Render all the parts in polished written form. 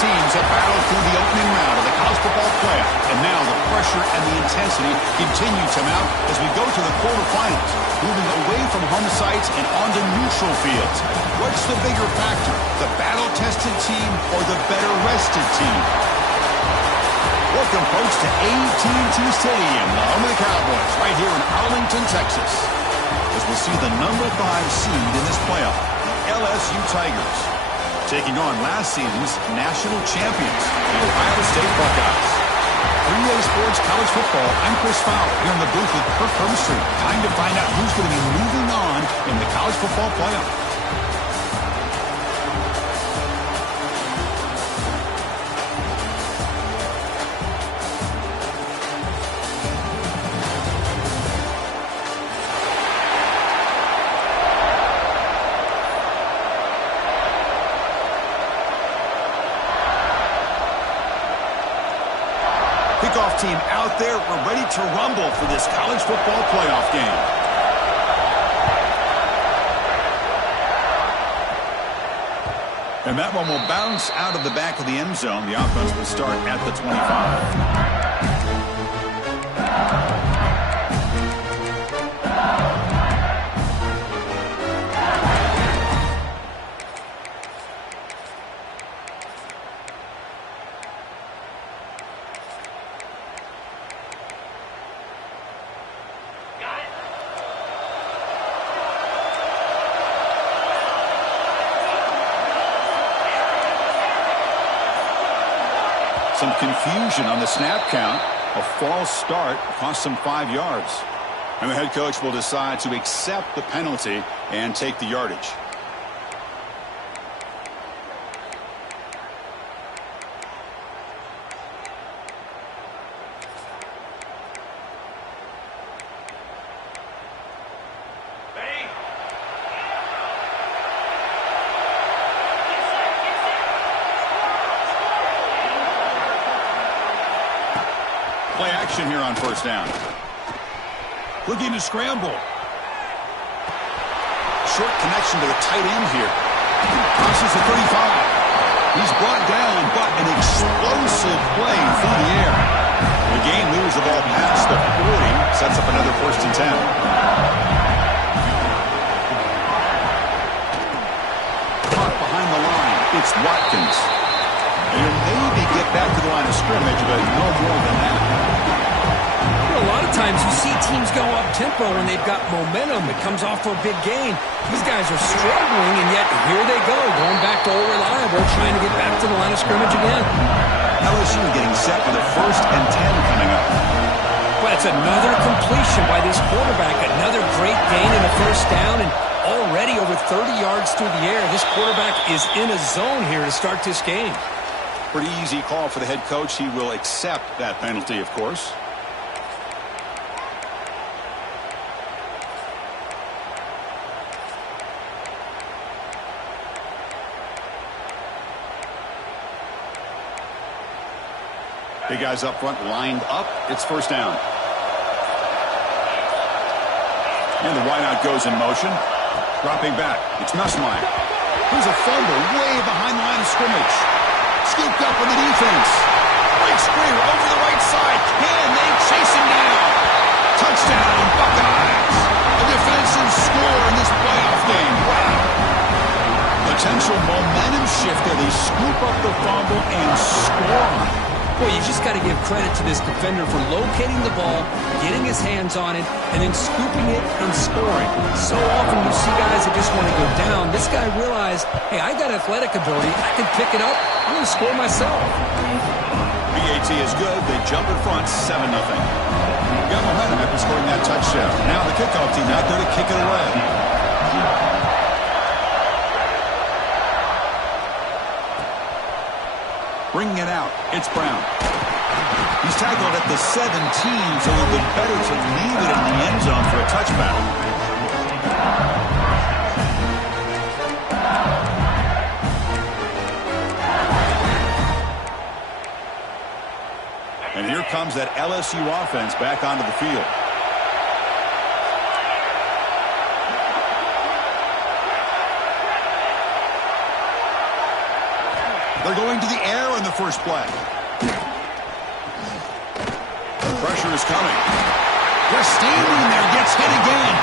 teams have battled through the opening round of the college football playoff, and now the pressure and the intensity continue to mount as we go to the quarterfinals, moving away from home sites and onto neutral fields. What's the bigger factor, the battle-tested team or the better-rested team? Welcome, folks, to AT&T Stadium, the home of the Cowboys, right here in Arlington, Texas, as we'll see the number 5 seed in this playoff, the LSU Tigers, taking on last season's national champions, the Ohio State Buckeyes. 3A Sports College Football, I'm Chris Fowler, here in the booth with Kirk Herbstreit. Time to find out who's going to be moving on in the college football playoff. Kickoff team out there. We're ready to rumble for this college football playoff game. And that one will bounce out of the back of the end zone. The offense will start at the 25. Some confusion on the snap count. A false start cost them 5 yards. And the head coach will decide to accept the penalty and take the yardage. Play action here on first down. Looking to scramble. Short connection to the tight end here. Crosses the 35. He's brought down, but an explosive play through the air. The game moves the ball past the 40. Sets up another 1st and 10. Caught behind the line. It's Watkins. He'll maybe get back to the line of scrimmage, but no more than that. A lot of times you see teams go up-tempo when they've got momentum. It comes off for a big gain. These guys are struggling, and yet here they go, going back to old reliable, trying to get back to the line of scrimmage again. LSU getting set for the 1st and 10 coming up. Well, it's another completion by this quarterback. Another great gain in the 1st down, and already over 30 yards through the air. This quarterback is in a zone here to start this game. Pretty easy call for the head coach. He will accept that penalty, of course. Big guys up front lined up. It's 1st down. And the wideout goes in motion. Dropping back. It's Nussmeier. Here's a fumble way behind the line of scrimmage. Scooped up with the defense. Breaks free over the right side. Can they chase him down? Touchdown, Buckeyes. A defensive score in this playoff game. Wow. Potential momentum shift there. They scoop up the fumble and score. Boy, you just got to give credit to this defender for locating the ball, getting his hands on it, and then scooping it and scoring. So often you see guys that just want to go down. This guy realized, hey, I got athletic ability. I can pick it up. I'm going to score myself. BAT is good. They jump in front, 7-0. Got momentum after scoring that touchdown. Now the kickoff team out there to kick it away. Bringing it out, it's Brown. He's tackled at the 17, so it would be better to leave it in the end zone for a touchback. And here comes that LSU offense back onto the field. They're going to the air in the first play. Pressure is coming. They're standing there, gets hit again.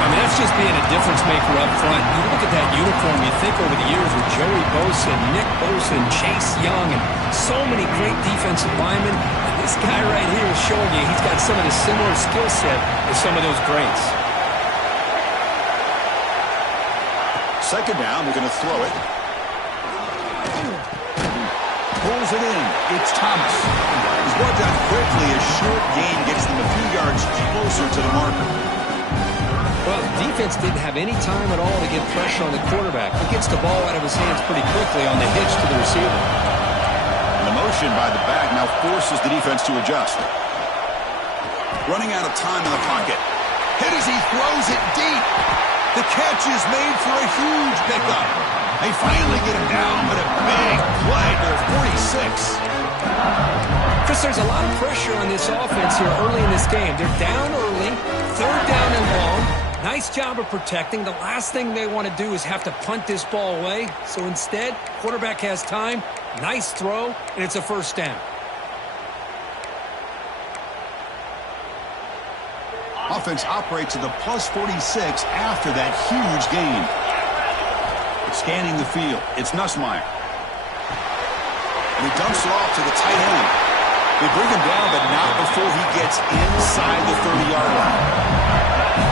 I mean, that's just being a difference maker up front. You look at that uniform, you think over the years with Joey Bosa, Nick Bosa, and Chase Young, and so many great defensive linemen. And this guy right here is showing you he's got some of the similar skill set as some of those greats. Second down, they're going to throw it. Pulls it in. It's Thomas. He's brought down quickly. A short gain gets them a few yards closer to the marker. Well, defense didn't have any time at all to get pressure on the quarterback. He gets the ball out of his hands pretty quickly on the hitch to the receiver. And the motion by the back now forces the defense to adjust. Running out of time in the pocket. Hit as he throws it deep. The catch is made for a huge pickup. They finally get him down, but a big play to 46. Chris, there's a lot of pressure on this offense here early in this game. They're down early, third down and long. Nice job of protecting. The last thing they want to do is have to punt this ball away. So instead, quarterback has time, nice throw, and it's a first down. Offense operates at the plus 46 after that huge gain. Scanning the field, it's Nussmeier. And he dumps it off to the tight end. They bring him down, but not before he gets inside the 30-yard line.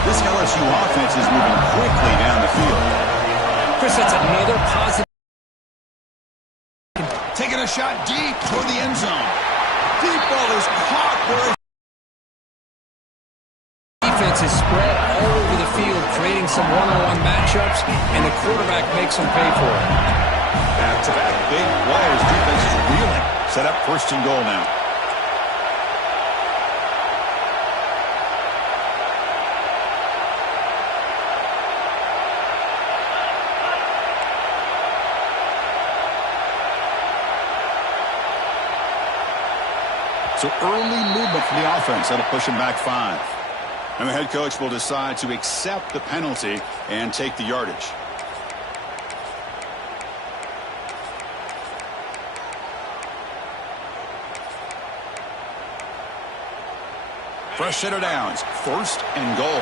This LSU offense is moving quickly down the field. Chris, that's another positive. Taking a shot deep toward the end zone. Deep ball is caught where defense is spread all over the field, creating some one-on-one matchups, and the quarterback makes them pay for it. Back-to-back big players. Defense is reeling. Set up first and goal now. So early movement from the offense. That'll push him back 5. And the head coach will decide to accept the penalty and take the yardage. Fresh set of downs. First and goal.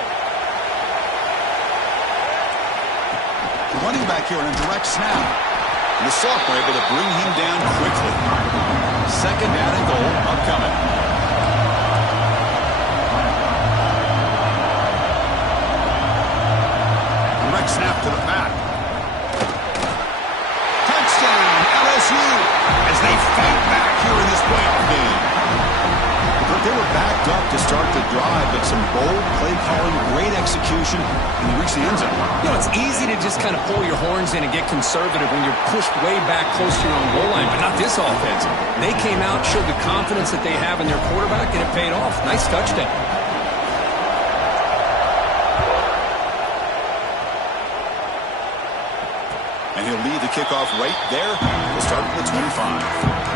The running back here on a direct snap. And the sophomore able to bring him down quickly. Second down and goal upcoming. Direct snap to the back. Touchdown, LSU, as they fight back here in this playoff game. But they were backed up to start the drive, but some bold play calling, great execution, and they reached the end zone. You know, it's easy to just kind of pull your horns in and get conservative when you're pushed way back close to your own goal line, but not this offense. They came out, showed the confidence that they have in their quarterback, and it paid off. Nice touchdown. And he'll lead the kickoff right there. We'll start at the 25.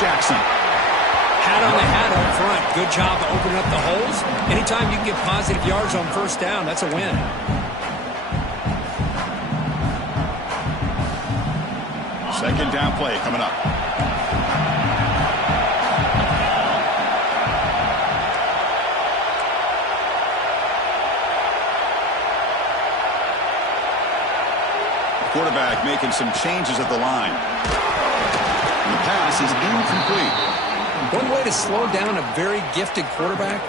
Jackson. Hat on the hat up front. Good job of opening up the holes. Anytime you can get positive yards on first down, that's a win. Second down play coming up. The quarterback making some changes at the line. The pass is incomplete. One way to slow down a very gifted quarterback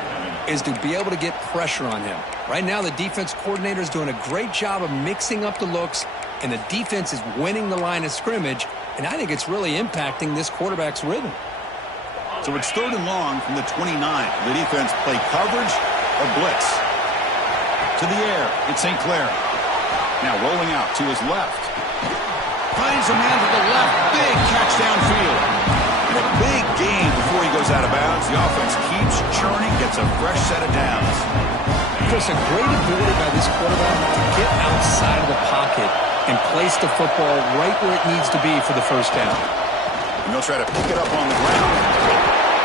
is to be able to get pressure on him. Right now, the defense coordinator is doing a great job of mixing up the looks, and the defense is winning the line of scrimmage, and I think it's really impacting this quarterback's rhythm. So it's third and long from the 29. The defense play coverage or blitz. To the air, it's St. Clair. Now rolling out to his left. Finds a man to the left. Big catch downfield. And a big gain before he goes out of bounds. The offense keeps churning, gets a fresh set of downs. Chris, a great ability by this quarterback to get outside of the pocket and place the football right where it needs to be for the first down. And they'll try to pick it up on the ground.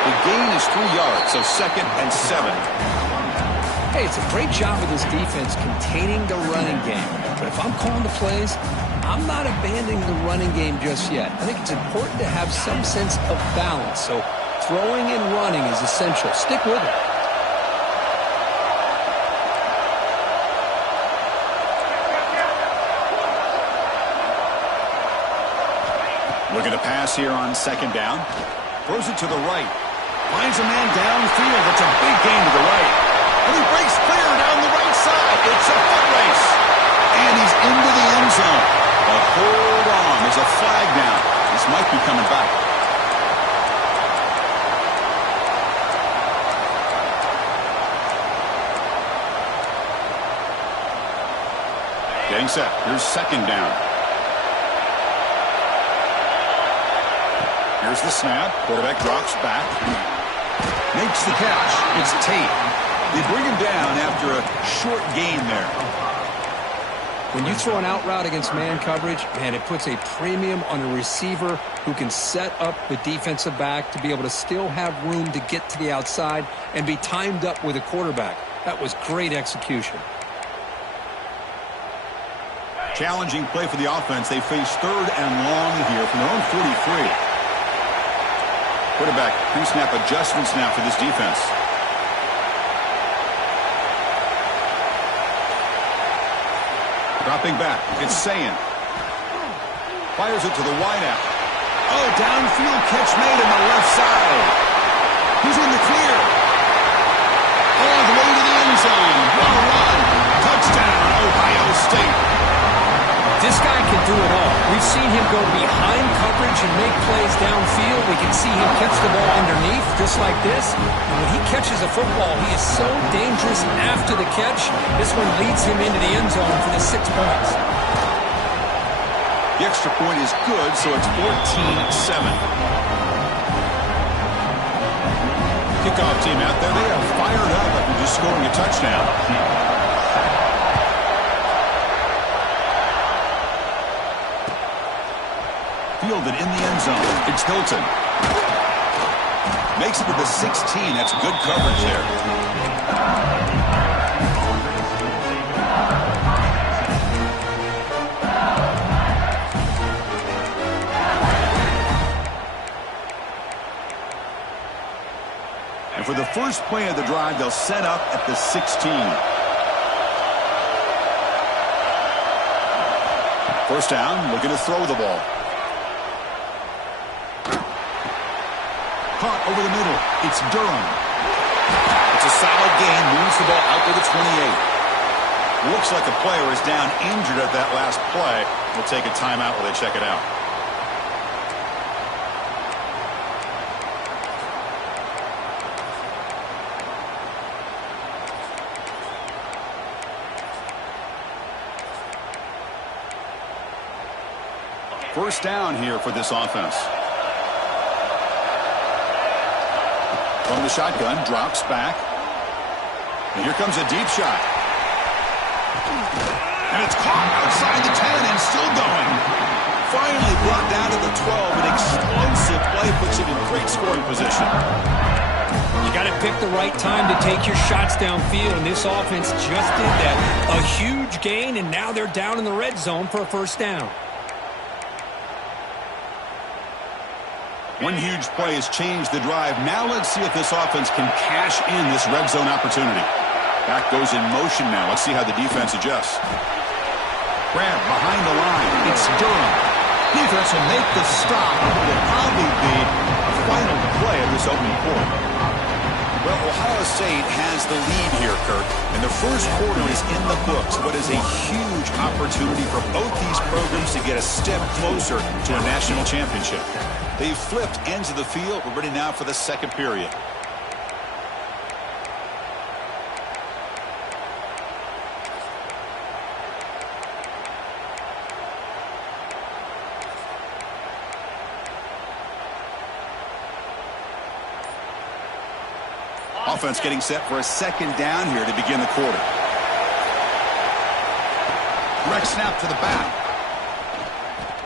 The gain is 3 yards, so 2nd and 7. Hey, it's a great job of this defense containing the running game. But if I'm calling the plays, I'm not abandoning the running game just yet. I think it's important to have some sense of balance. So throwing and running is essential. Stick with it. Looking to pass here on 2nd down. Throws it to the right. Finds a man downfield. That's a big gain to the right. And he breaks clear down the right side. It's a foot race. And he's into the end zone. But hold on. There's a flag down. This might be coming back. Getting set. Here's 2nd down. Here's the snap. Quarterback drops back. Makes the catch. It's Tate. They bring him down after a short gain there. When you throw an out route against man coverage, man, it puts a premium on a receiver who can set up the defensive back to be able to still have room to get to the outside and be timed up with a quarterback. That was great execution. Challenging play for the offense. They face 3rd and long here from their own 43. Quarterback pre-snap adjustments now for this defense. Dropping back. It's Sayin. Fires it to the wideout. Oh, downfield catch made on the left side. He's in the clear. All the way to the end zone. Well run. Touchdown, Ohio State. This guy can do it all. We've seen him go behind coverage and make plays downfield. We can see him catch the ball underneath, just like this. And when he catches a football, he is so dangerous after the catch. This one leads him into the end zone for the 6 points. The extra point is good, so it's 14-7. Kickoff team out there. They are fired up after just scoring a touchdown. Fielded in the end zone. It's Hilton. Makes it to the 16. That's good coverage there. And for the first play of the drive, they'll set up at the 16. First down, looking to throw the ball. Caught over the middle. It's Durham. It's a solid gain. Moves the ball out to the 28. Looks like a player is down injured at that last play. We'll take a timeout while they check it out. First down here for this offense. From the shotgun, drops back. And here comes a deep shot. And it's caught outside the 10 and still going. Finally brought down to the 12. An explosive play puts him in great scoring position. You got to pick the right time to take your shots downfield, and this offense just did that. A huge gain, and now they're down in the red zone for a first down. One huge play has changed the drive. Now let's see if this offense can cash in this red zone opportunity. Back goes in motion now. Let's see how the defense adjusts. Grab behind the line. It's Durham. Defense will make the stop. It will probably be a final play of this opening quarter. Well, Ohio State has the lead here, Kirk. And the first quarter is in the books. What is a huge opportunity for both these programs to get a step closer to a national championship. They've flipped ends of the field. We're ready now for the second period. Offense getting set for a second down here to begin the quarter. Direct snap to the back.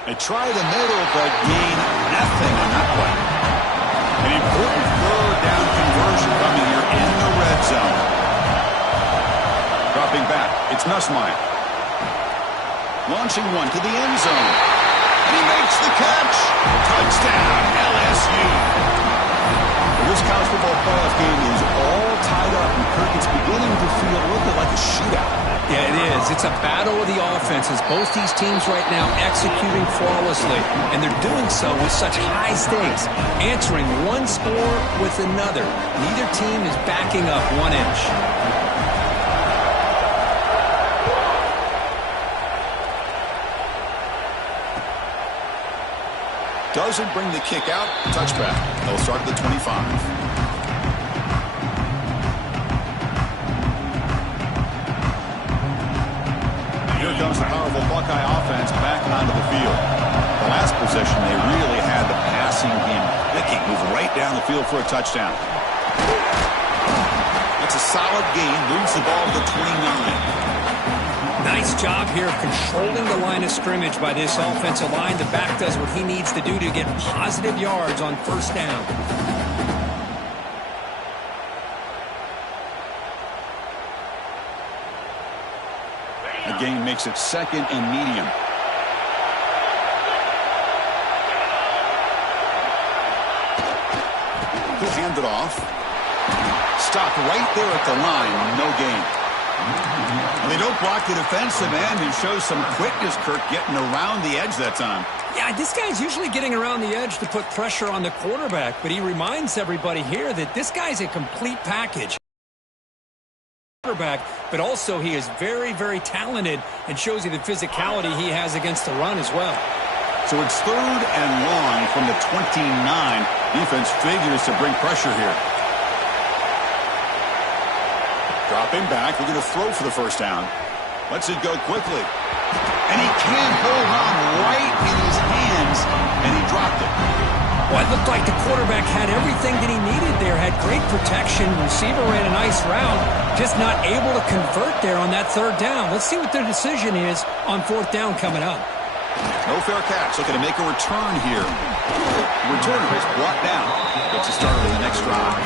They try the middle, but gain nothing on that play. An important third down conversion coming here in the red zone. Dropping back, it's Nussmeier. Launching one to the end zone. And he makes the catch. Touchdown, LSU. This college football playoff game is all tied up, and Kirk, it's beginning to feel a little bit like a shootout. Yeah, it is. It's a battle of the offenses. Both these teams right now executing flawlessly, and they're doing so with such high stakes, answering one score with another. Neither team is backing up 1 inch. Doesn't bring the kick out. Touchback. They'll start at the 25. Here comes the powerful Buckeye offense back onto the field. The last possession, they really had the passing game clicking. Move right down the field for a touchdown. That's a solid gain. Moves the ball to the 29. Nice job here of controlling the line of scrimmage by this offensive line. The back does what he needs to do to get positive yards on first down. The gain makes it second and medium. He'll hand it off. Stopped right there at the line. No gain. And they don't block the defensive end and show some quickness, Kirk, getting around the edge that time. Yeah, this guy's usually getting around the edge to put pressure on the quarterback, but he reminds everybody here that this guy's a complete package. Quarterback, but also he is very, very talented and shows you the physicality he has against the run as well. So it's third and long from the 29. Defense figures to bring pressure here. Dropping back, we're going to throw for the first down. Lets it go quickly. And he can't hold on right in his hands, and he dropped it. Well, it looked like the quarterback had everything that he needed there. Had great protection. Receiver ran a nice route. Just not able to convert there on that third down. Let's see what their decision is on fourth down coming up. No fair catch. Looking to make a return here. The returner is brought down. Gets a start on the next drive.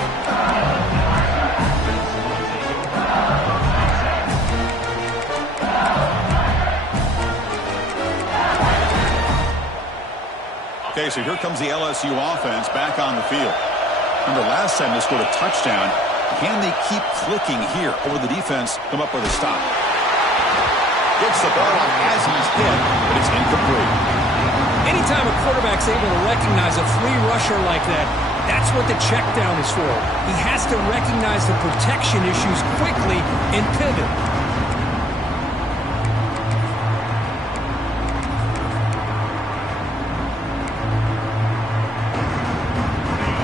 Okay, so here comes the LSU offense back on the field. Remember, last time they scored a touchdown. Can they keep clicking here? Or the defense come up with a stop? Gets the ball off as he's hit, but it's incomplete. Anytime a quarterback's able to recognize a free rusher like that, that's what the check down is for. He has to recognize the protection issues quickly and pivot.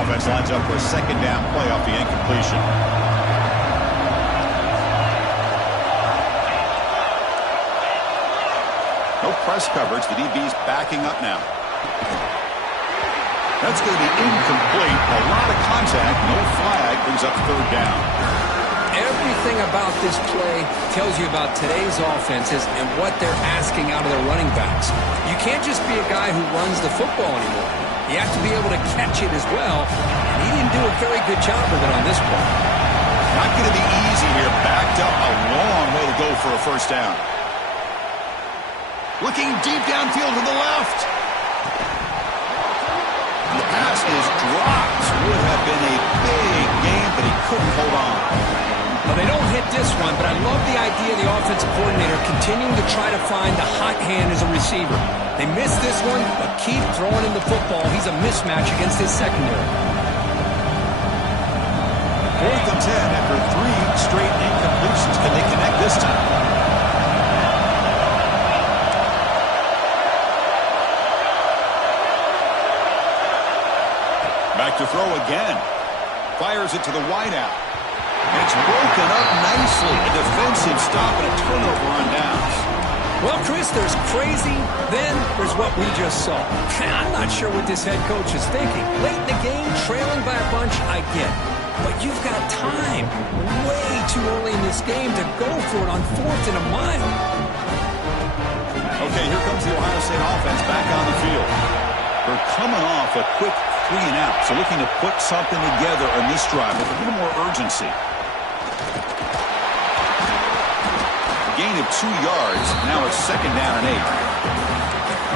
Offense lines up for a second down play off the incompletion. No press coverage. The DB's backing up now. That's going to be incomplete. A lot of contact. No flag. Brings up third down. Everything about this play tells you about today's offenses and what they're asking out of their running backs. You can't just be a guy who runs the football anymore. You have to be able to catch it as well. And he didn't do a very good job of it on this play. Not going to be easy here. Backed up a long way to go for a first down. Looking deep downfield to the left. The pass is dropped. Would have been a big game, but he couldn't hold on. Well, they don't hit this one, but I love the idea of the offensive coordinator continuing to try to find the hot hand as a receiver. They missed this one, but keep throwing him the football. He's a mismatch against his secondary. 4th and 10 after 3 straight incompletions. Can they connect this time? Back to throw again. Fires it to the wideout. And it's broken up nicely. A defensive stop and a turnover on downs. Well, Chris, there's crazy, then there's what we just saw. I'm not sure what this head coach is thinking. Late in the game, trailing by a bunch, I get it. But you've got time, way too early in this game, to go for it on 4th and a mile. Okay, here comes the Ohio State offense back on the They're coming off a quick 3-and-out, so looking to put something together on this drive with a little more urgency. A gain of 2 yards. Now it's 2nd down and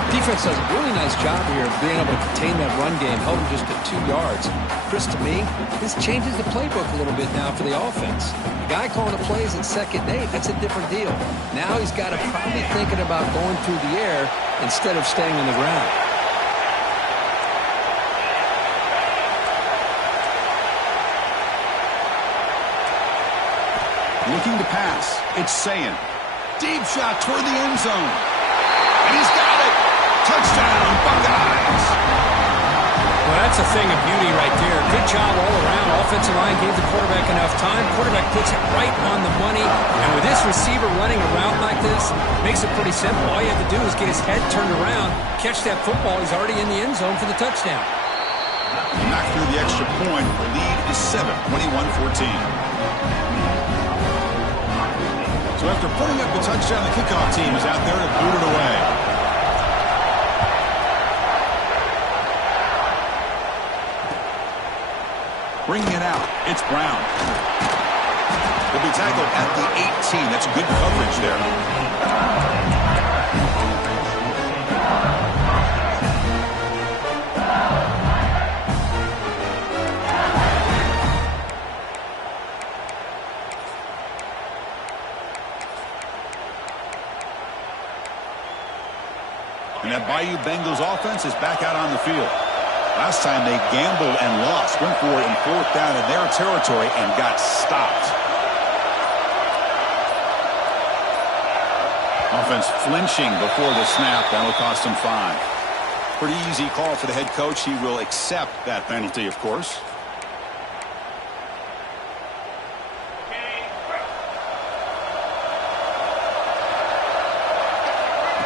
8. Defense does a really nice job here of being able to contain that run game, held him just at 2 yards. Chris, to me, this changes the playbook a little bit now for the offense. The guy calling the plays at 2nd and 8, that's a different deal. Now he's got to probably thinking about going through the air instead of staying on the ground. Looking to pass. It's Sayin. Deep shot toward the end zone. And he's got it. Touchdown, Buckeyes. Well, that's a thing of beauty right there. Good job all around. Offensive line gave the quarterback enough time. Quarterback puts it right on the money. And with this receiver running a route like this, makes it pretty simple. All you have to do is get his head turned around, catch that football. He's already in the end zone for the touchdown. Back through the extra point. The lead is 7, 21-14. So after putting up the touchdown, the kickoff team is out there to boot it away. Bringing it out, it's Brown. He'll be tackled at the 18. That's good coverage there. And that Bayou Bengals offense is back out on the field. Last time they gambled and lost, went for it in 4th down in their territory and got stopped. Offense flinching before the snap. That'll cost him 5. Pretty easy call for the head coach. He will accept that penalty, of course.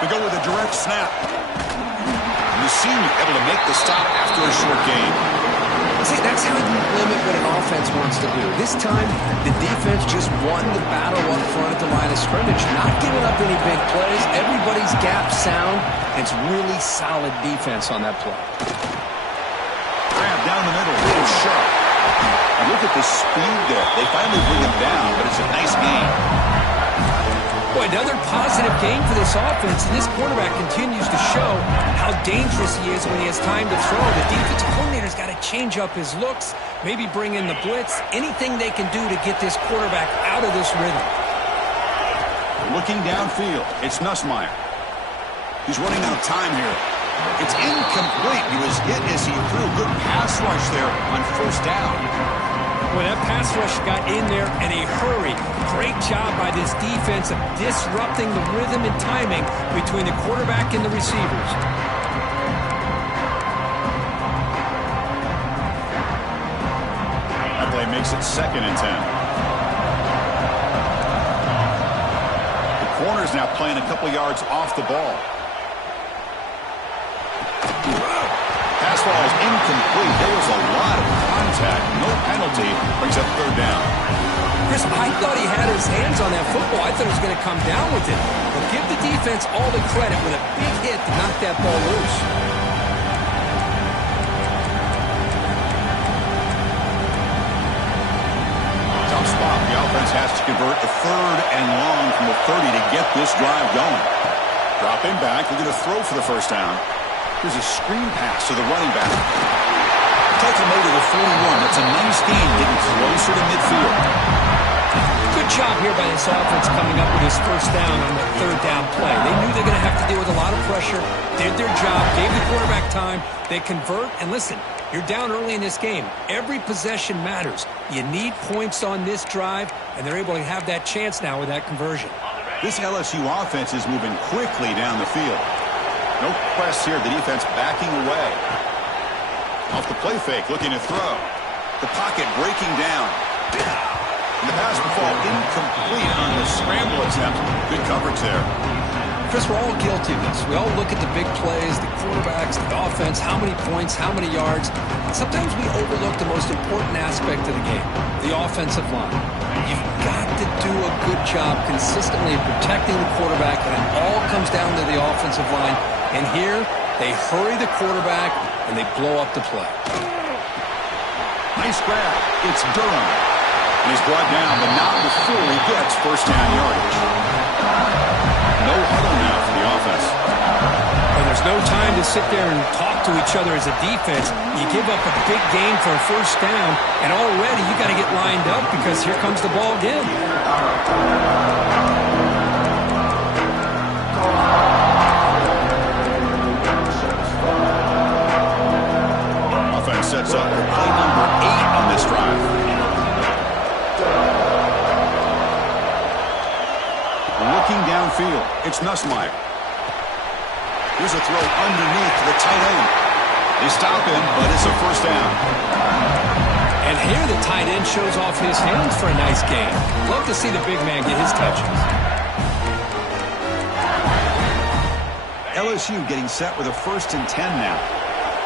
We go with a direct snap. And the senior able to make the stop after a short gain. See, that's how you limit what an offense wants to do. This time, the defense just won the battle up front at the line of scrimmage, not giving up any big plays. Everybody's gap sound. It's really solid defense on that play. Grab down the middle, little sharp. And look at the speed there. They finally bring him down, but it's a nice gain. Boy, another positive game for this offense, and this quarterback continues to show how dangerous he is when he has time to throw. The defensive coordinator's got to change up his looks, maybe bring in the blitz, anything they can do to get this quarterback out of this rhythm. Looking downfield, it's Nussmeier. He's running out of time here. It's incomplete. He was hit as he threw. Good pass rush there on 1st down. Well, that pass rush got in there in a hurry. Great job by this defense of disrupting the rhythm and timing between the quarterback and the receivers. That play makes it 2nd and 10. The corner's now playing a couple yards off the ball. Pass ball is incomplete. There was a lot of contact. No penalty. Brings up 3rd down. Chris, I thought he had his hands on that football. I thought he was going to come down with it. But give the defense all the credit with a big hit to knock that ball loose. Tough spot. The offense has to convert the 3rd and long from the 30 to get this drive going. Dropping back. We're going to throw for the 1st down. Here's a screen pass to the running back. Takes him over to the 41. That's a nice gain, getting closer to midfield. Good job here by this offense coming up with his 1st down on the 3rd down play. They knew they're going to have to deal with a lot of pressure, did their job, gave the quarterback time. They convert, and listen, you're down early in this game. Every possession matters. You need points on this drive, and they're able to have that chance now with that conversion. This LSU offense is moving quickly down the field. No press here. The defense backing away. Off the play fake, looking to throw. The pocket breaking down. And the pass will fall incomplete on the scramble attempt. Good coverage there. Chris, we're all guilty of this. We all look at the big plays, the quarterbacks, the offense, how many points, how many yards. Sometimes we overlook the most important aspect of the game, the offensive line. You've got to do a good job consistently protecting the quarterback, and it all comes down to the offensive line. And here, They hurry the quarterback, and they blow up the play. Nice grab. It's Durham. And he's brought down, but not before he gets first down yardage. No huddle now for the offense. And there's no time to sit there and talk to each other as a defense. You give up a big gain for a first down, and already you got to get lined up because here comes the ball again. Offense sets up for play number 8 on this drive. Looking downfield, it's Nussmeier. Here's a throw underneath to the tight end. They stop him, but it's a first down. And here the tight end shows off his hands for a nice gain. Love to see the big man get his touches. LSU getting set with a 1st and 10 now.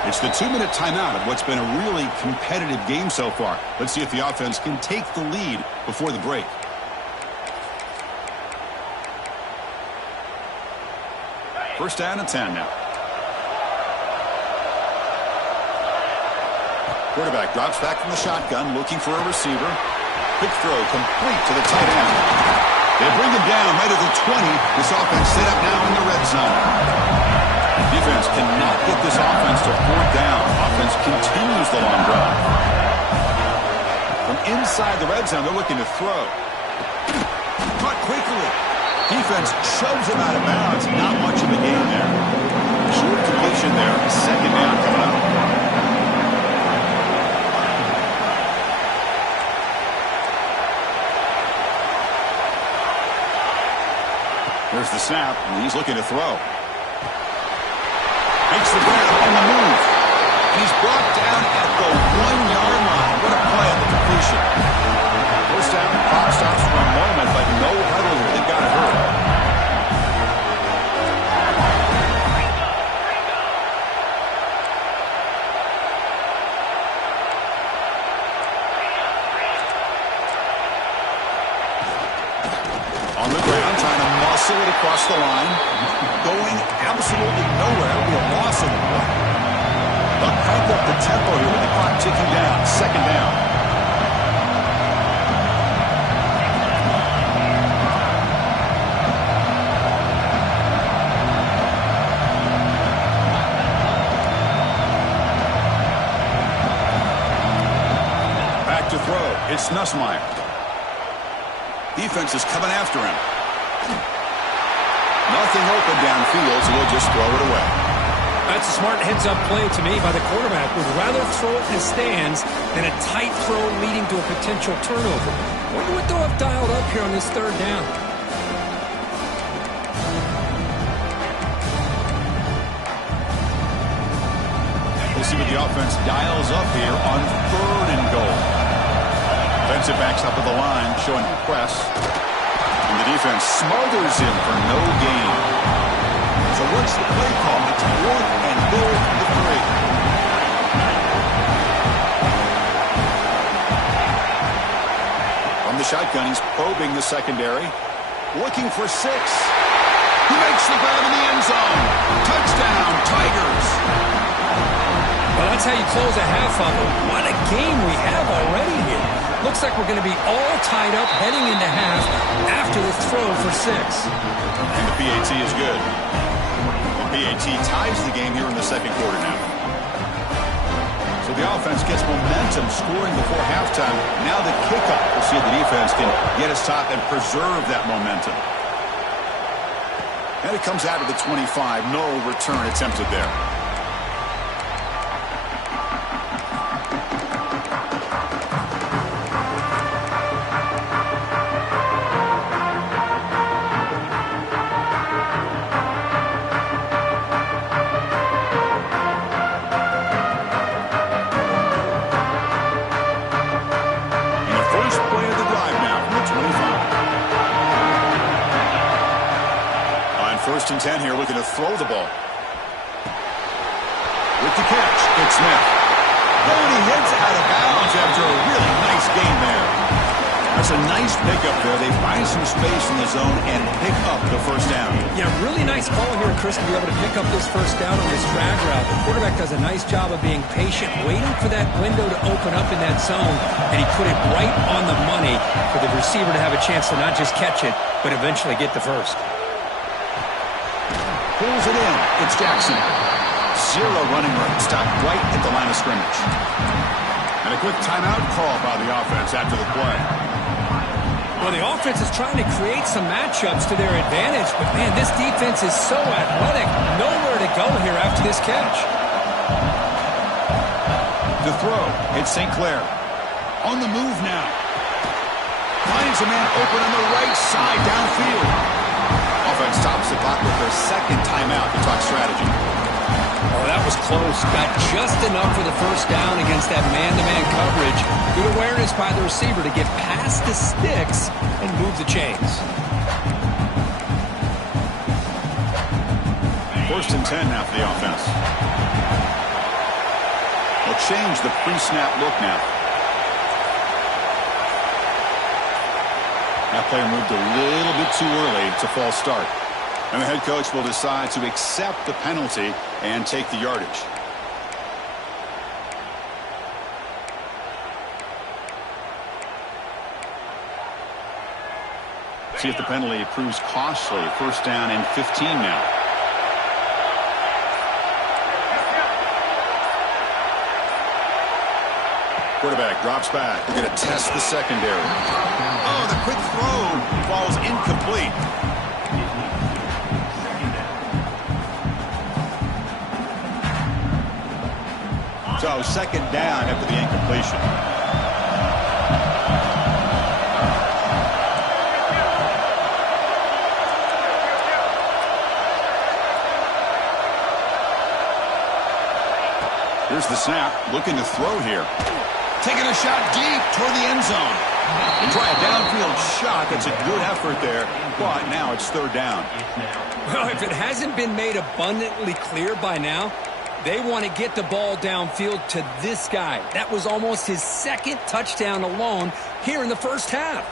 It's the 2-minute timeout of what's been a really competitive game so far. Let's see if the offense can take the lead before the break. First down and 10 now. Quarterback drops back from the shotgun, looking for a receiver. Quick throw complete to the tight end. They bring him down right at the 20. This offense set up now in the red zone. Defense cannot get this offense to 4th down. Offense continues the long drive. From inside the red zone, they're looking to throw. Caught quickly. Defense shoves him out of bounds. Not much of a game there. Short completion there. 2nd down coming up. There's the snap, and he's looking to throw. Makes the grab on the move. And he's brought down at the 1-yard line. What a play on the completion. First down, clock stops for a moment, but no huddle here. They've got to hurry. On the ground, trying to muscle it across the line. Going absolutely nowhere. It'll be a loss of the play. They'll crank up the tempo here with the clock ticking down. 2nd down. Back to throw. It's Nussmeier. Defense is coming after him. Nothing open downfield, so he'll just throw it away. That's a smart heads-up play to me by the quarterback. Would rather throw it in the stands than a tight throw leading to a potential turnover. Wonder what they'll have dialed up here on this 3rd down. We'll see what the offense dials up here on 3rd and goal. Defensive backs up at the line, showing press. And the defense smothers him for no gain. So what's the play call? It's 4th and goal from the 3. From the shotgun, he's probing the secondary. Looking for 6. He makes the grab in the end zone. Touchdown, Tigers. Well, that's how you close a half of it. What a game we have already here. Looks like we're going to be all tied up heading into half after this throw for 6. And the PAT is good. The PAT ties the game here in the 2nd quarter now. So the offense gets momentum scoring before halftime. Now the kickoff. We'll see if the defense can get us top and preserve that momentum. And it comes out of the 25. No return attempted there. First and 10 here, looking to throw the ball. With the catch, it's Smith. Oh, and he hits out of bounds after a really nice game there. That's a nice pickup there. They find some space in the zone and pick up the first down. Yeah, really nice call here, Chris, to be able to pick up this first down on this drag route. The quarterback does a nice job of being patient, waiting for that window to open up in that zone, and he put it right on the money for the receiver to have a chance to not just catch it, but eventually get the first. Pulls it in. It's Jackson. Zero running room. Stopped right at the line of scrimmage. And a quick timeout call by the offense after the play. Well, the offense is trying to create some matchups to their advantage, but, man, this defense is so athletic. Nowhere to go here after this catch. The throw. It's St. Clair. On the move now. Finds a man open on the right side downfield. Offense stops the clock with their second timeout to talk strategy. Oh, that was close. Got just enough for the first down against that man-to-man coverage. Good awareness by the receiver to get past the sticks and move the chains. 1st and 10 now for the offense. They'll change the pre-snap look now. That player moved a little bit too early. It's a false start. And the head coach will decide to accept the penalty and take the yardage. See if the penalty proves costly. 1st down and 15 now. Quarterback drops back. We're going to test the secondary. Oh, the quick throw falls incomplete. So 2nd down after the incompletion. Here's the snap. Looking to throw here. Taking a shot deep toward the end zone. They try a downfield shot. That's a good effort there. But now it's 3rd down. Well, if it hasn't been made abundantly clear by now, they want to get the ball downfield to this guy. That was almost his 2nd touchdown alone here in the first half.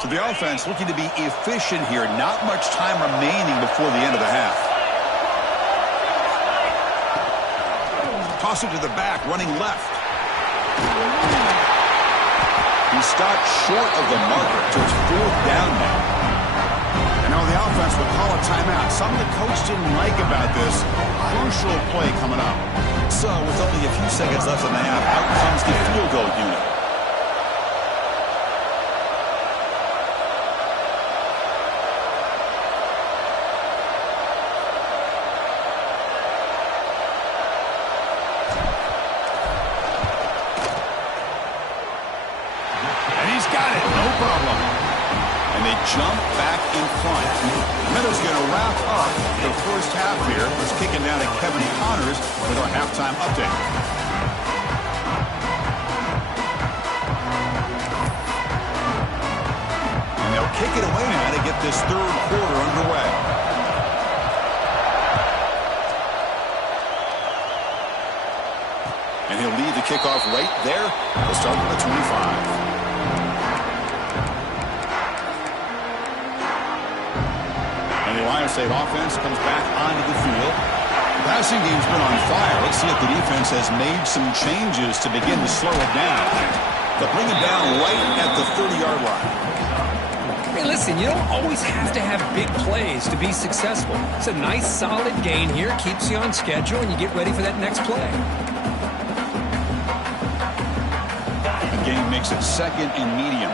So the offense looking to be efficient here. Not much time remaining before the end of the half. Toss it to the back, running left. He stopped short of the marker, so it's 4th down now. And now the offense will call a timeout. Something the coach didn't like about this. Crucial play coming up. So with only a few seconds left in the half, out comes the field goal unit. Jump back in front. Meadows going to wrap up the first half here. Let's kick it down to Kevin Connors with our halftime update. And they'll kick it away now to get this 3rd quarter underway. And he'll lead the kickoff right there. They'll start with the 25. The Ohio State offense comes back onto the field. The passing game's been on fire. Let's see if the defense has made some changes to begin to slow it down. They'll bring it down right at the 30-yard line. Hey, listen, you don't always have to have big plays to be successful. It's a nice, solid gain here. Keeps you on schedule, and you get ready for that next play. The game makes it 2nd and medium.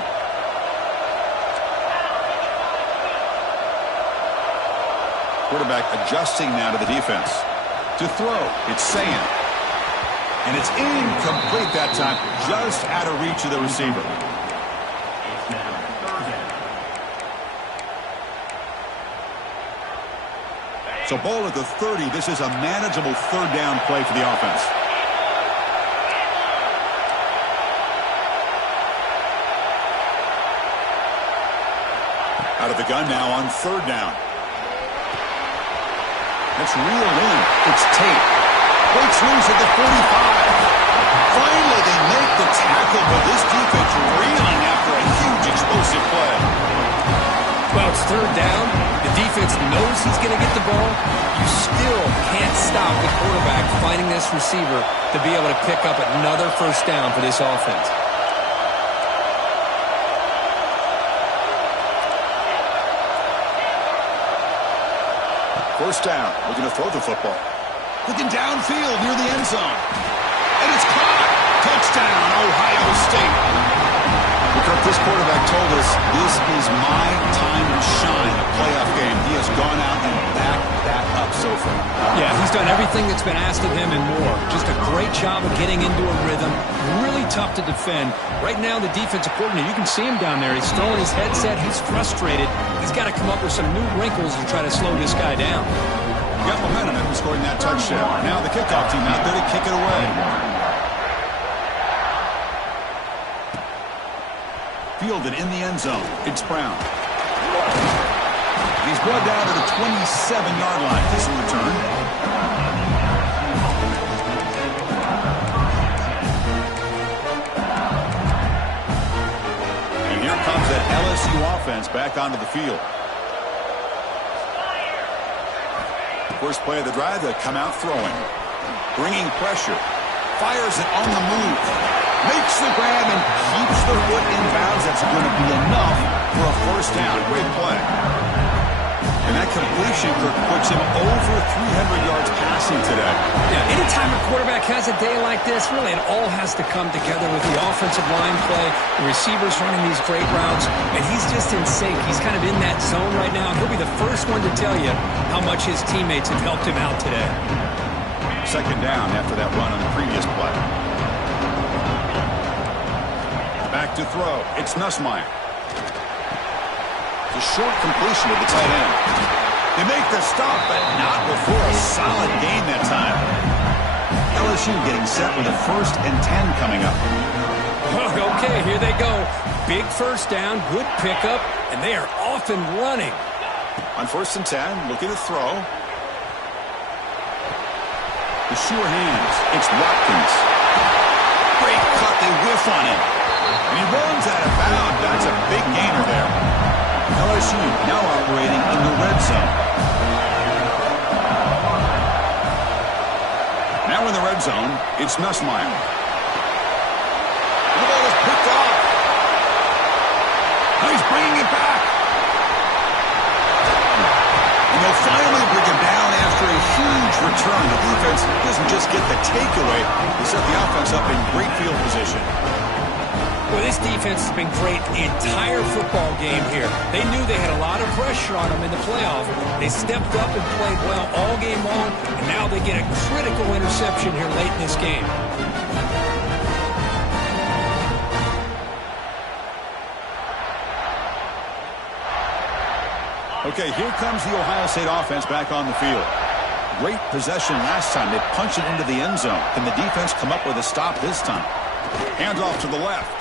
Quarterback adjusting now to the defense. To throw, it's Sayan. And it's incomplete that time, just out of reach of the receiver. So ball at the 30. This is a manageable 3rd down play for the offense. Out of the gun now on 3rd down. That's reeled in. It's Tate. Breaks loose at the 45. Finally, they make the tackle, but this defense reeling after a huge explosive play. Well, it's third down. The defense knows he's going to get the ball. You still can't stop the quarterback finding this receiver to be able to pick up another first down for this offense. First down. Looking to throw the football. Looking downfield near the end zone. And it's caught. Touchdown, Ohio State. Kirk, this quarterback told us this is my time to shine, a playoff game. He has gone out and backed that up so far. Yeah, he's done everything that's been asked of him and more. Just a great job of getting into a rhythm. Really tough to defend. Right now, the defensive coordinator, you can see him down there. He's throwing his headset. He's frustrated. He's got to come up with some new wrinkles to try to slow this guy down. Got momentum after scoring that touchdown. Now the kickoff team out there to kick it away. Fielded in the end zone. It's Brown. He's brought down to the 27-yard line. This return. And here comes that LSU offense back onto the field. First play of the drive, they come out throwing. Bringing pressure. Fires it on the move. Makes the grab and keeps the foot in bounds. That's going to be enough for a first down. Great play. And that completion, Kirk, puts him over 300 yards passing today. Yeah, anytime a quarterback has a day like this, really it all has to come together with the offensive line play, the receivers running these great routes, and he's just in sync. He's kind of in that zone right now. He'll be the first one to tell you how much his teammates have helped him out today. Second down after that run on the previous play. Back to throw. It's Nussmeier. It's a short completion to the tight end. They make the stop, but not before a solid gain that time. LSU getting set with a 1st and 10 coming up. Okay, here they go. Big first down, good pickup, and they are off and running. On 1st and 10, looking to throw. The sure hands. It's Watkins. Great cut. They whiff on him. And he runs out of bounds. That's a big gainer there. LSU now operating in the red zone. Now in the red zone, it's Nussmeier. The ball is picked off. Now he's bringing it back. And they'll finally bring him down after a huge return. The defense doesn't just get the takeaway. They set the offense up in great field position. Well, this defense has been great the entire football game here. They knew they had a lot of pressure on them in the playoff. They stepped up and played well all game long, and now they get a critical interception here late in this game. Okay, here comes the Ohio State offense back on the field. Great possession last time. They punched it into the end zone. Can the defense come up with a stop this time? Hands off to the left.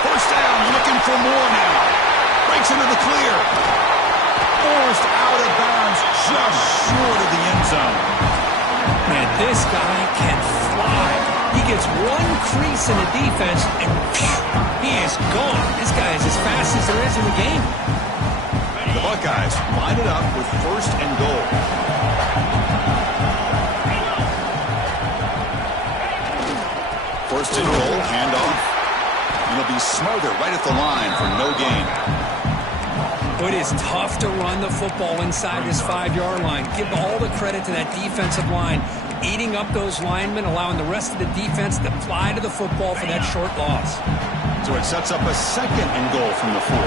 First down, looking for more now. Breaks into the clear. Forced out of bounds, just short of the end zone. Man, this guy can fly. He gets one crease in the defense, and he is gone. This guy is as fast as there is in the game. The Buckeyes line it up with 1st and goal. First and goal, handoff. He'll be smothered right at the line for no gain. It is tough to run the football inside this 5-yard line. Give all the credit to that defensive line, eating up those linemen, allowing the rest of the defense to fly to the football for that short loss. So it sets up a 2nd and goal from the 4.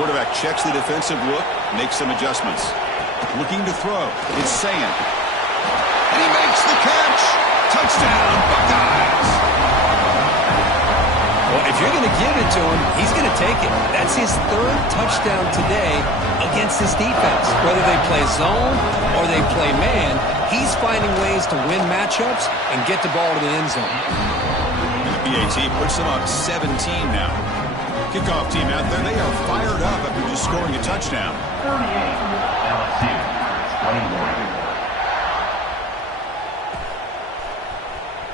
Quarterback checks the defensive look, makes some adjustments. Looking to throw. It's Sand. And he makes the catch. Touchdown, Buckeyes. Well, if you're going to give it to him, he's going to take it. That's his 3rd touchdown today against this defense. Whether they play zone or they play man, he's finding ways to win matchups and get the ball to the end zone. And the PAT puts them up 17 now. Kickoff team out there, they are fired up after just scoring a touchdown. 38, LSU, 21.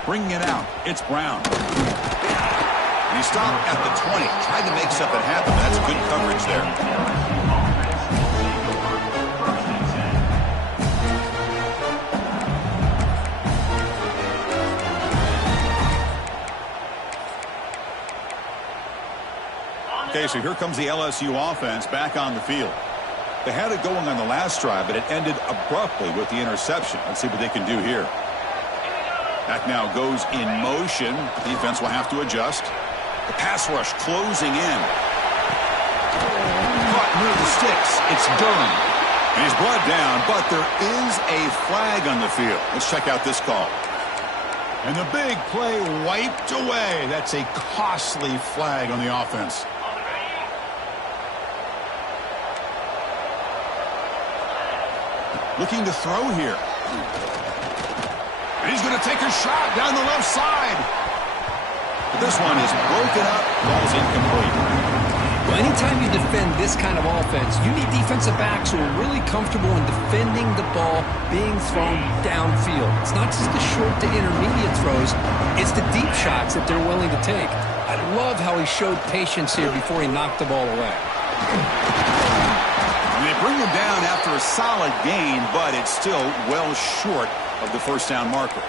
Bringing it out, it's Brown. And he stopped at the 20, tried to make something happen, but that's good coverage there. Okay, so here comes the LSU offense back on the field. They had it going on the last drive, but it ended abruptly with the interception. Let's see what they can do here. That now goes in motion. Defense will have to adjust. The pass rush closing in. Caught near the sticks. It's Durham. And he's brought down, but there is a flag on the field. Let's check out this call. And the big play wiped away. That's a costly flag on the offense. Looking to throw here. And he's going to take a shot down the left side. But this one is broken up. Ball's incomplete. Well, anytime you defend this kind of offense, you need defensive backs who are really comfortable in defending the ball being thrown downfield. It's not just the short to intermediate throws. It's the deep shots that they're willing to take. I love how he showed patience here before he knocked the ball away. They bring him down after a solid gain, but it's still well short of the first down marker.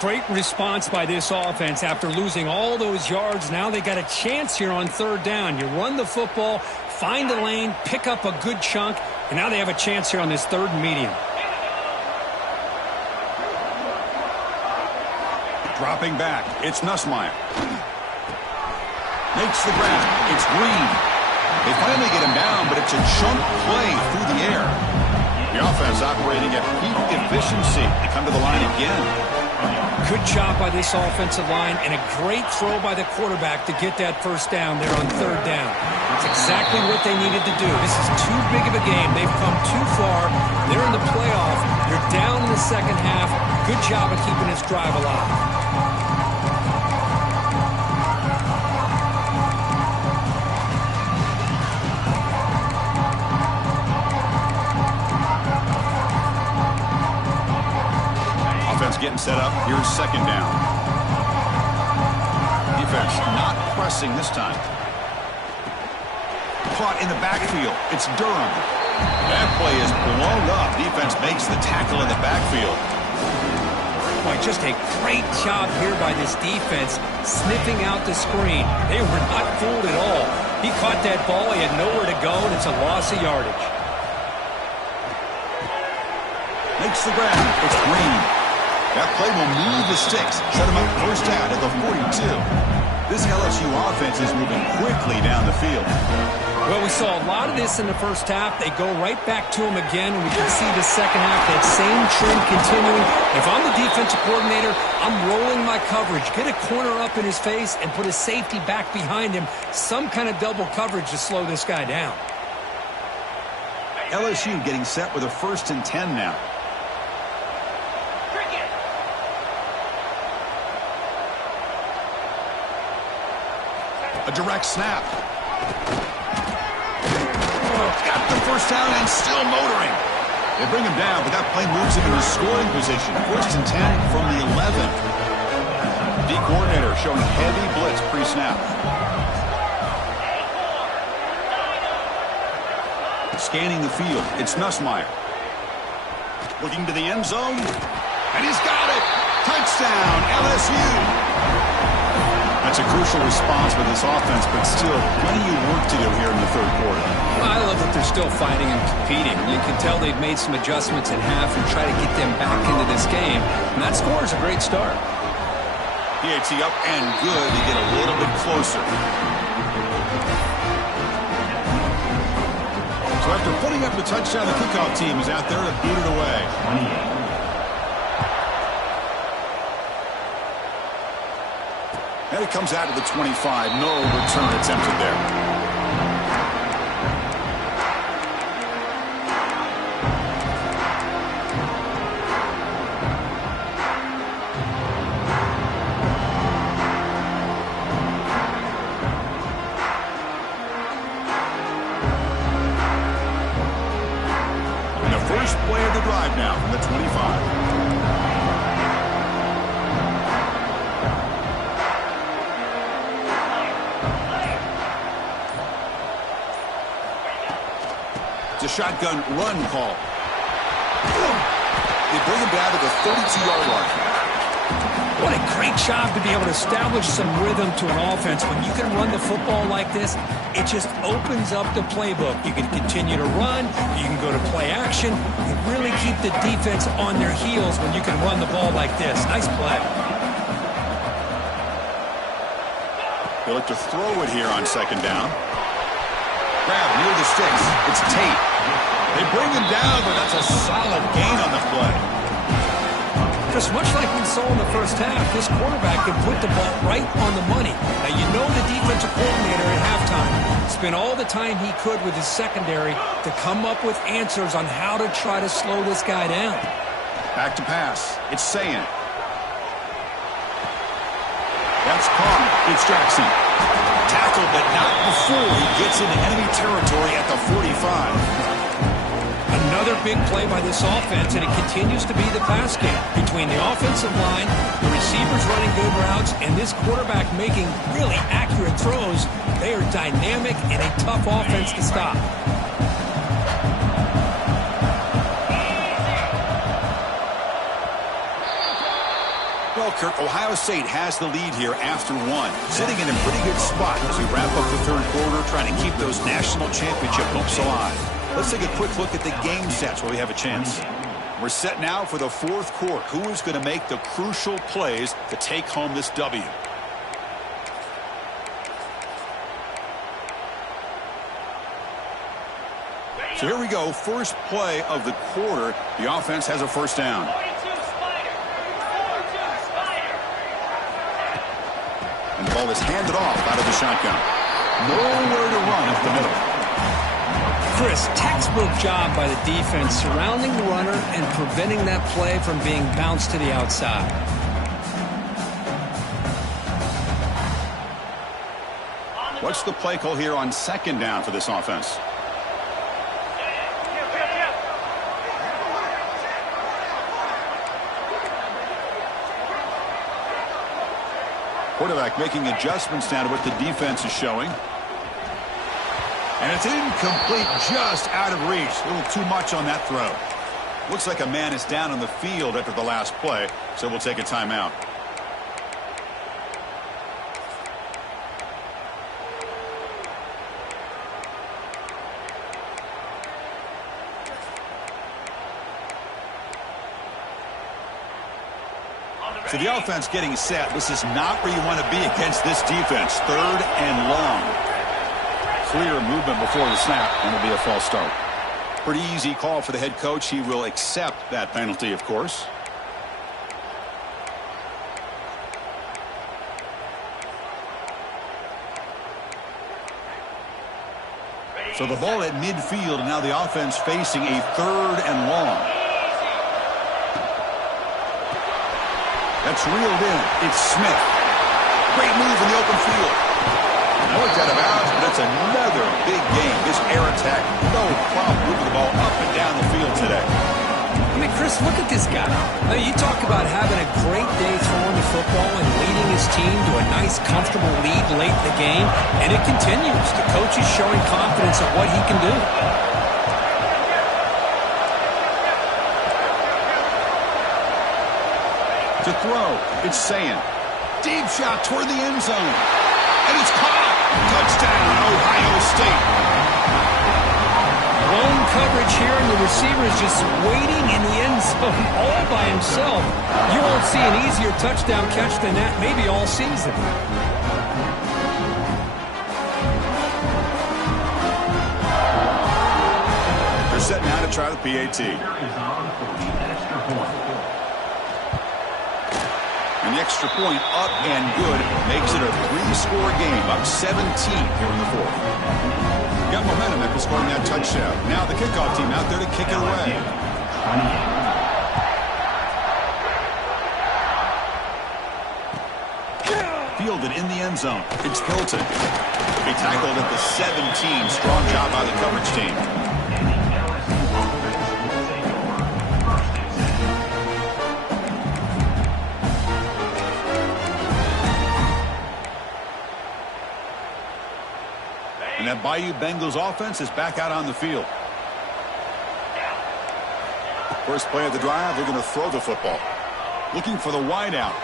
Great response by this offense after losing all those yards. Now they got a chance here on third down. You run the football, find a lane, pick up a good chunk, and now they have a chance here on this third and medium. Dropping back, it's Nussmeier. Makes the grab, it's Green. They finally get him down, but it's a chunk play through the air. The offense operating at peak efficiency. They come to the line again. Good job by this offensive line and a great throw by the quarterback to get that first down there on third down. That's exactly what they needed to do. This is too big of a game. They've come too far. They're in the playoff. They're down in the second half. Good job of keeping this drive alive. Getting set up. Here's second down. Defense not pressing this time. Caught in the backfield. It's Durham. That play is blown up. Defense makes the tackle in the backfield. Boy, just a great job here by this defense, sniffing out the screen. They were not fooled at all. He caught that ball. He had nowhere to go, and it's a loss of yardage. Makes the grab. It's Green. That play will move the sticks, set him up first down at the 42. This LSU offense is moving quickly down the field. Well, we saw a lot of this in the first half. They go right back to him again, and we can see the second half, that same trend continuing. If I'm the defensive coordinator, I'm rolling my coverage. Get a corner up in his face and put a safety back behind him. Some kind of double coverage to slow this guy down. LSU getting set with a 1st and 10 now. A direct snap. Got the first down and still motoring. They bring him down, but that play moves him into scoring position. 1st and 10 from the 11. D coordinator showing heavy blitz pre-snap. Scanning the field. It's Nussmeier. Looking to the end zone. And he's got it. Touchdown, LSU. That's a crucial response for this offense, but still plenty of work to do here in the third quarter. I love that they're still fighting and competing. You can tell they've made some adjustments in half and try to get them back into this game. And that score is a great start. PAT up and good to get a little bit closer. So after putting up the touchdown, the kickoff team is out there to boot it away. 28. And it comes out to the 25. No return attempted there. shotgun run call. They bring him down to the 32-yard line. What a great job to be able to establish some rhythm to an offense. When you can run the football like this, it just opens up the playbook. You can continue to run. You can go to play action. You really keep the defense on their heels when you can run the ball like this. Nice play. They look to throw it here on second down. Grab near the sticks. It's Tate. They bring him down, but that's a solid gain on the play. Just much like we saw in the first half, this quarterback can put the ball right on the money. Now, you know the defensive coordinator at halftime spent all the time he could with his secondary to come up with answers on how to try to slow this guy down. Back to pass. It's Sayin. That's caught. It's Jackson. Tackled, but not before he gets into enemy territory at the 45. Another big play by this offense, and it continues to be the pass game between the offensive line, the receivers running good routes, and this quarterback making really accurate throws. They are dynamic and a tough offense to stop. Well, Kirk, Ohio State has the lead here after one, sitting in a pretty good spot as we wrap up the third quarter, trying to keep those national championship hopes alive. Let's take a quick look at the game stats where we have a chance. We're set now for the fourth quarter. Who is going to make the crucial plays to take home this W? So here we go. First play of the quarter. The offense has a first down. And the ball is handed off out of the shotgun. Nowhere to run up the middle. Chris, textbook job by the defense surrounding the runner and preventing that play from being bounced to the outside. What's the play call here on second down for this offense? Quarterback making adjustments down to what the defense is showing. And it's incomplete, just out of reach. A little too much on that throw. Looks like a man is down on the field after the last play, so we'll take a timeout. So the offense getting set. This is not where you want to be against this defense. Third and long. Clear movement before the snap, and it'll be a false start. Pretty easy call for the head coach. He will accept that penalty, of course. So the ball at midfield, and now the offense facing a third and long. That's reeled in. It's Smith. Great move in the open field. Looked out of bounds, but it's another big game. This air attack, no problem moving the ball up and down the field today. I mean, Chris, look at this guy. I mean, you talk about having a great day throwing the football and leading his team to a nice, comfortable lead late in the game, and it continues. The coach is showing confidence of what he can do. To throw, it's Sayin. Deep shot toward the end zone. And it's caught. Touchdown, Ohio State. Blown coverage here, and the receiver is just waiting in the end zone all by himself. You won't see an easier touchdown catch than that maybe all season. They're set now to try the PAT. And the extra point up and good makes it a three-score game, up 17 here in the fourth. Got momentum after scoring that touchdown. Now the kickoff team out there to kick it away. Fielded in the end zone. It's Hilton. He tackled at the 17. Strong job by the coverage team. And that Bayou Bengals offense is back out on the field. First play of the drive, they're going to throw the football. Looking for the wide out.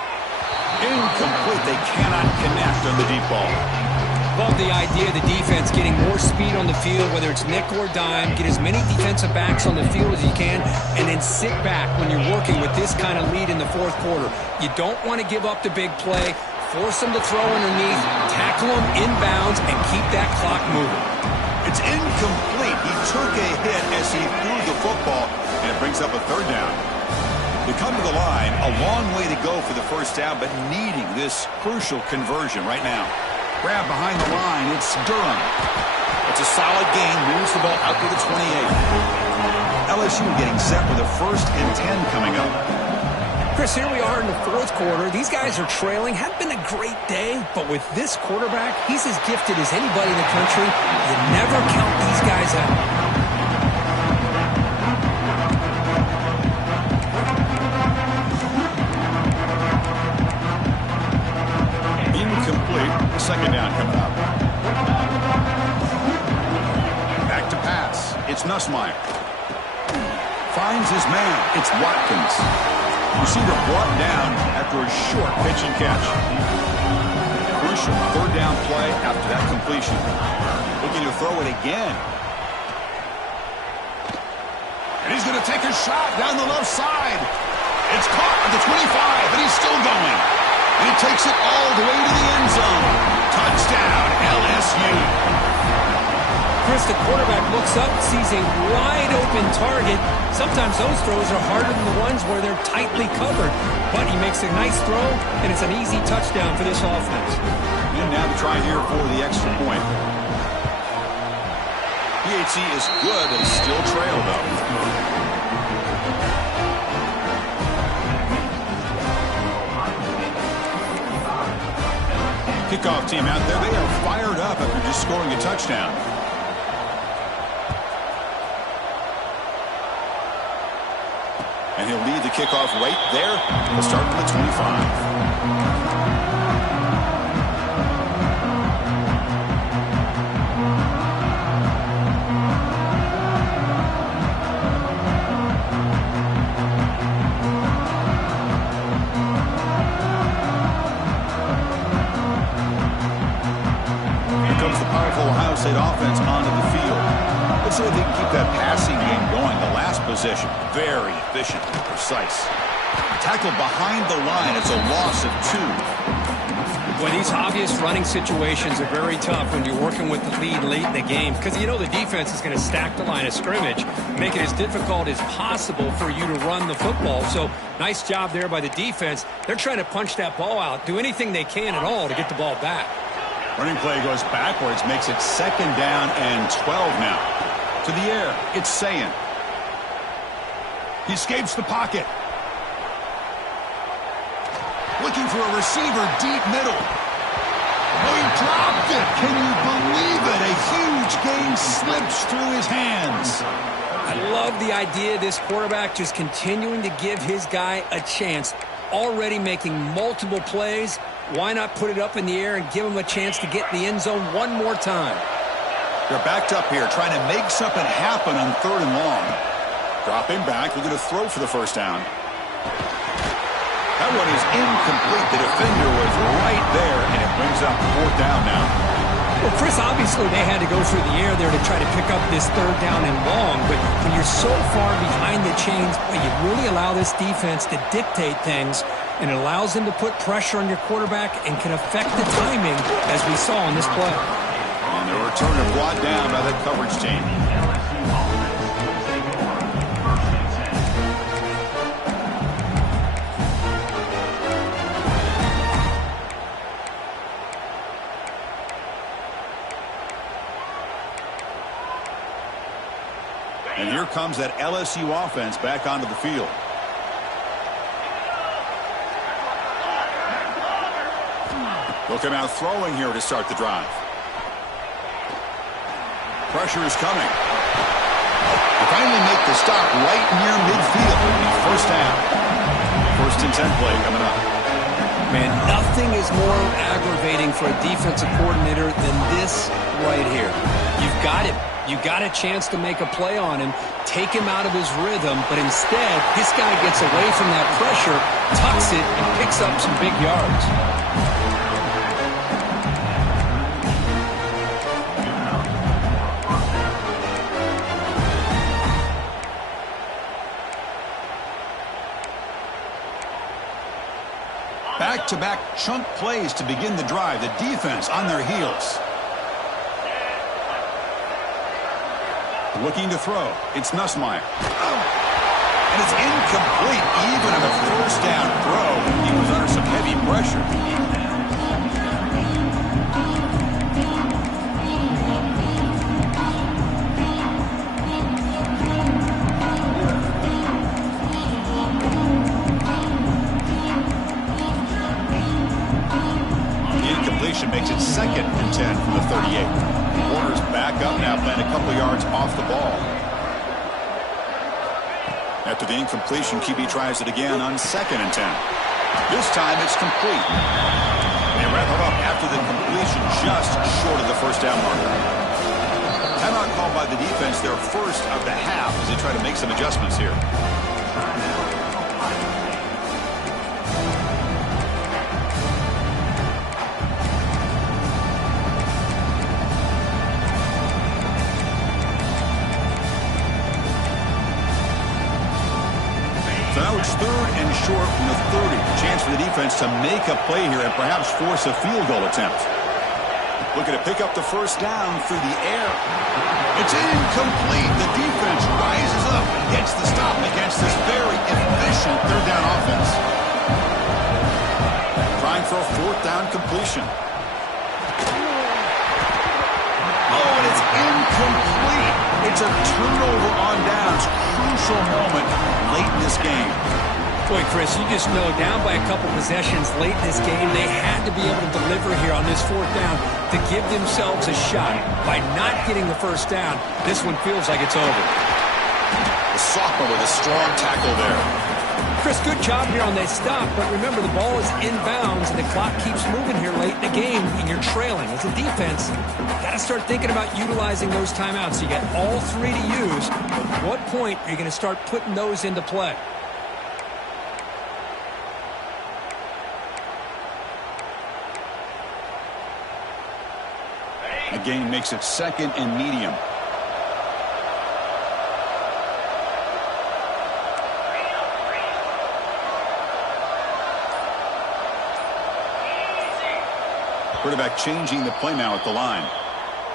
Incomplete. They cannot connect on the deep ball. Love the idea of the defense getting more speed on the field, whether it's nickel or dime. Get as many defensive backs on the field as you can, and then sit back when you're working with this kind of lead in the fourth quarter. You don't want to give up the big play. Force them to throw underneath, tackle them inbounds, and keep that clock moving. It's incomplete. He took a hit as he threw the football, and it brings up a third down. They come to the line, a long way to go for the first down, but needing this crucial conversion right now. Grab behind the line, it's Durham. It's a solid gain, moves the ball out to the 28. LSU getting set with a 1st and 10 coming up. Chris, here we are in the fourth quarter. These guys are trailing. Hadn't been a great day, but with this quarterback, he's as gifted as anybody in the country. You never count these guys out. Second down coming up. Back to pass. It's Nussmeier. Finds his man. It's Watkins. Receiver brought down after a short pitch and catch. Crucial third down play after that completion. Looking to throw it again. And he's going to take a shot down the left side. It's caught at the 25, and he's still going. And he takes it all the way to the end zone. Touchdown, LSU. Chris, the quarterback looks up, sees a wide-open target. Sometimes those throws are harder than the ones where they're tightly covered. But he makes a nice throw, and it's an easy touchdown for this offense. And now to try here for the extra point. PHC is good, but still trail, though. Kickoff team out there. They are fired up after just scoring a touchdown. And he'll lead the kickoff right there. He'll start from the 25. State offense onto the field. Let's see if they can keep that passing game going. The last possession, very efficient and precise. Tackled behind the line. It's a loss of 2. Well, these obvious running situations are very tough when you're working with the lead late in the game because you know the defense is going to stack the line of scrimmage, make it as difficult as possible for you to run the football. So nice job there by the defense. They're trying to punch that ball out, do anything they can at all to get the ball back. Running play goes backwards, makes it 2nd down and 12 now. To the air, it's Sayin. He escapes the pocket. Looking for a receiver deep middle. Oh, he dropped it. Can you believe it? A huge gain slips through his hands. I love the idea of this quarterback just continuing to give his guy a chance. Already making multiple plays. Why not put it up in the air and give him a chance to get in the end zone one more time? They're backed up here, trying to make something happen on 3rd and long. Drop him back. They're going to throw for the first down. That one is incomplete. The defender was right there, and it brings up 4th down now. Well, Chris, obviously they had to go through the air there to try to pick up this 3rd down and long, but when you're so far behind the chains, you really allow this defense to dictate things, and it allows them to put pressure on your quarterback and can affect the timing, as we saw on this play. And the return is brought down by that coverage team. And here comes that LSU offense back onto the field. They'll come out throwing here to start the drive. Pressure is coming. They finally make the stop right near midfield. First down. 1st and 10 play coming up. Man, nothing is more aggravating for a defensive coordinator than this right here. You've got him. You got a chance to make a play on him, take him out of his rhythm, but instead, this guy gets away from that pressure, tucks it, and picks up some big yards. Back-to-back chunk plays to begin the drive. The defense on their heels. Looking to throw. It's Nussmeier. And it's incomplete. Even on the first down throw, he was under some heavy pressure. Makes it 2nd and 10 from the 38. Warner's back up now, playing a couple yards off the ball. After the incompletion, QB tries it again on 2nd and 10. This time it's complete. They wrap it up after the completion, just short of the first down marker. Timeout called by the defense, their first of the half, as they try to make some adjustments here. So now it's 3rd and short from the 30. Chance for the defense to make a play here and perhaps force a field goal attempt. Looking to pick up the first down through the air. It's incomplete. The defense rises up and gets the stop against this very efficient 3rd down offense. Trying for a 4th down completion. Oh, and it's incomplete. It's a turnover on downs. Crucial moment late in this game. Boy, Chris, you just know down by a couple possessions late in this game, they had to be able to deliver here on this 4th down to give themselves a shot. By not getting the first down, this one feels like it's over. The sophomore with a strong tackle there. Chris, good job here on that stop, but remember the ball is inbounds and the clock keeps moving here late in the game and you're trailing. As a defense, got to start thinking about utilizing those timeouts. You got all 3 to use. At what point are you going to start putting those into play? The gain makes it 2nd and medium. Quarterback changing the play now at the line.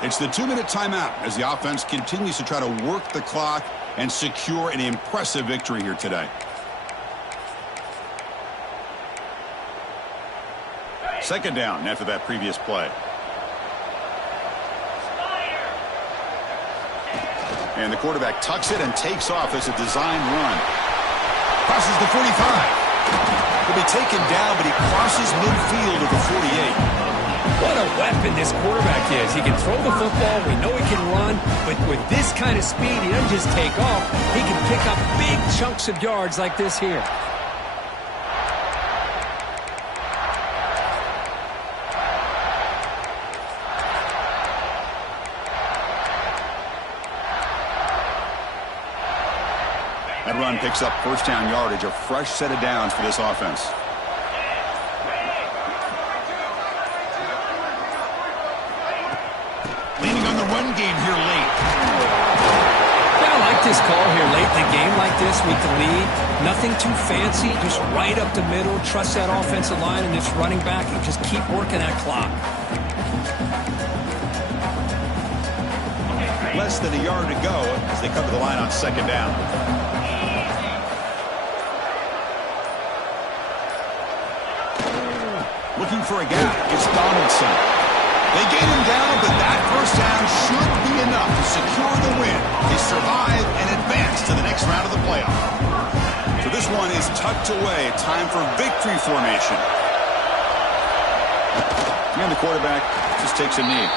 It's the 2-minute timeout as the offense continues to try to work the clock and secure an impressive victory here today. Second down after that previous play. And the quarterback tucks it and takes off as a design run. Crosses the 45. He'll be taken down, but he crosses midfield to the 48. What a weapon this quarterback is. He can throw the football. We know he can run. But with this kind of speed, he doesn't just take off. He can pick up big chunks of yards like this here. That run picks up first down yardage, a fresh set of downs for this offense. Leaning on the run game here late. Yeah, I like this call here late in the game like this with the lead. Nothing too fancy, just right up the middle. Trust that offensive line and this running back and just keep working that clock. Less than a yard to go as they cover the line on second down. Looking for a gap. It's Donaldson. They gain him down, but that first down should be enough to secure the win. They survive and advance to the next round of the playoff. So this one is tucked away. Time for victory formation. And the quarterback just takes a knee.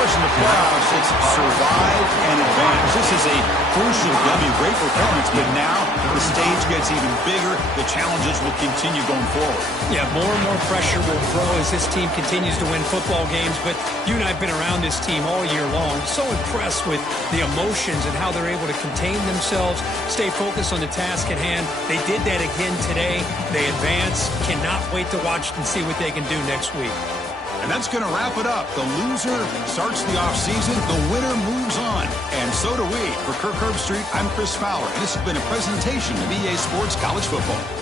course, in the playoffs, it's survive and advance. This is a crucial W. Great performance, but now the stage gets even bigger. The challenges will continue going forward. Yeah, more and more pressure will grow as this team continues to win football games, but you and I have been around this team all year long. So impressed with the emotions and how they're able to contain themselves, stay focused on the task at hand. They did that again today. They advance. Cannot wait to watch and see what they can do next week. And that's going to wrap it up. The loser starts the offseason. The winner moves on. And so do we. For Kirk Herbstreit, I'm Chris Fowler. And this has been a presentation of EA Sports College Football.